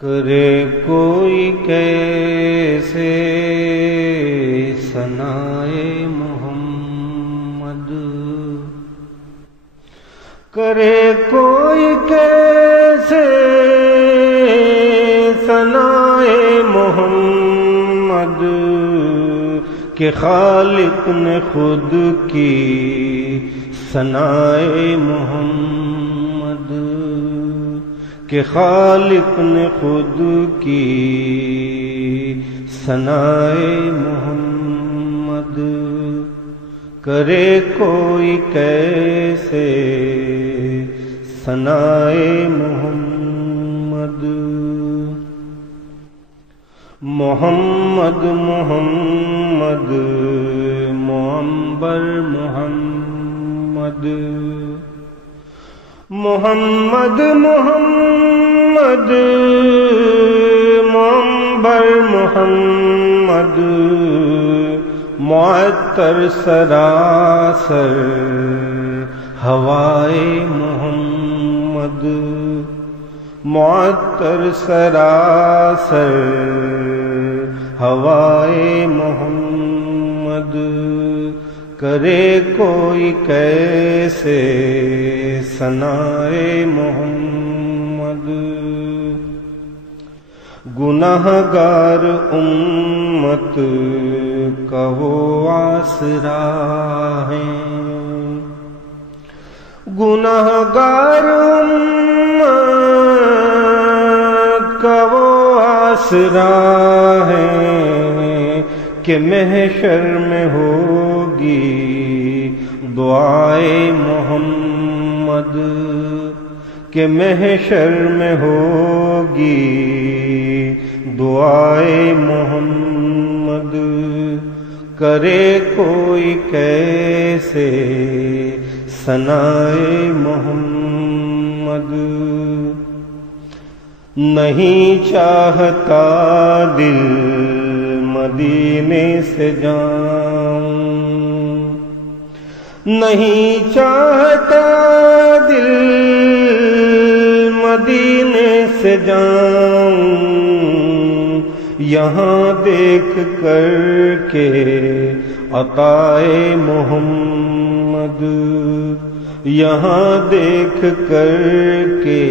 کرے کوئی کیسے ثنائے محمد، کرے کوئی کیسے ثنائے محمد کہ خالق نے خود کی ثنائے محمد، کہ خالق نے خود کی ثنائے محمد، کرے کوئی کیسے ثنائے محمد۔ محمد محمد معمبر محمد، محمد محمد معمبر محمد، معطر سراسر ہوائے محمد، معطر سراسر ہوائے محمد، کرے کوئی کیسے ثنائے محمد۔ گنہگار امت کا وہ آسرا ہے، گنہگار امت کا وہ آسرا ہے کہ محشر میں ہوگی دعائے محمد، کہ محشر میں ہوگی دعائے محمد، کرے کوئی کیسے ثنائے محمد۔ نہیں چاہتا دل مدینے سے جاؤں، نہیں چاہتا دل مدینے سے جاؤں، یہاں دیکھ کر کے عطائے محمد، یہاں دیکھ کر کے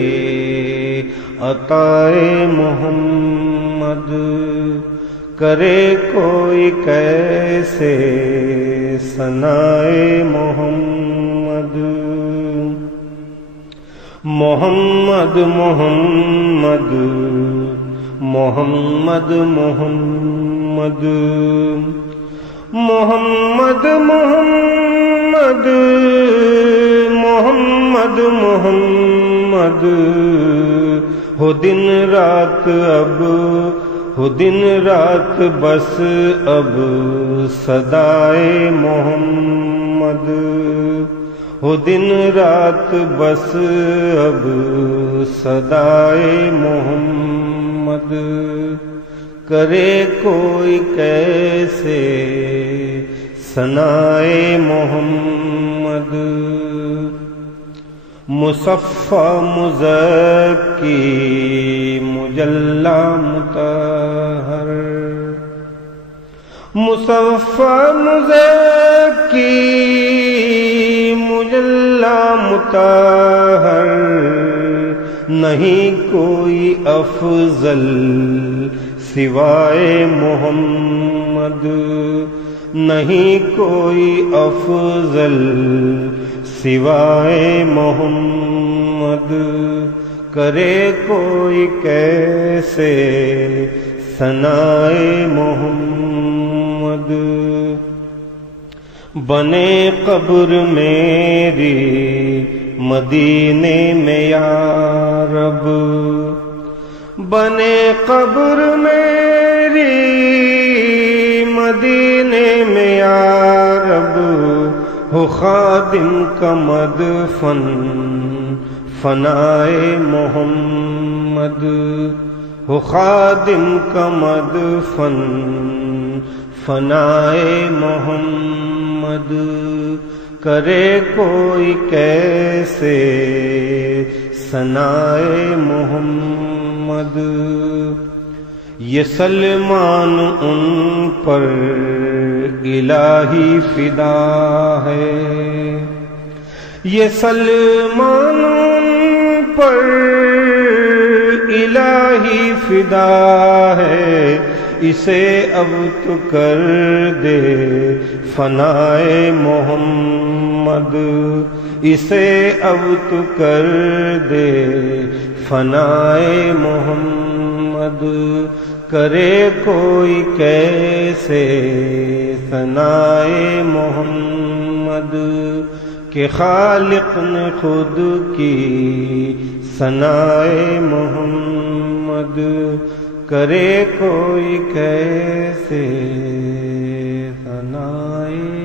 عطائے محمد، کرے کوئی کیسے ثنائے محمد۔ محمد محمد محمد محمد محمد محمد محمد محمد، ہو دن رات اب، ہو دن رات بس اب صدائے محمد، ہو دن رات بس اب صدائے محمد، کرے کوئی کیسے ثنائے محمد۔ مصفی مزکی مجلی مطہر، مصفی مزکی مجلی مطہر، نہیں کوئی افضل سوائے محمد، نہیں کوئی افضل سوائے محمد، کرے کوئی کیسے ثنائے محمد۔ بنے قبر میری مدینے میں یا رب، بنے قبر میری مدینے میں یا رب، ہو خادم کا مدفن فنائے محمد، ہو خادم کا مدفن فنائے محمد، کرے کوئی کیسے ثنائے محمد۔ محمد. یہ سلمان ان پر الہی فدا ہے، یہ سلمان ان پر الہی فدا ہے. اسے اب تو کر دے فنائے محمد، اسے اب تو کر دے فنائے محمد. کرے کوئی کیسے ثنائے محمد، کہ خالق نے خود کی ثنائے محمد. کرے کوئی کیسے ثنائے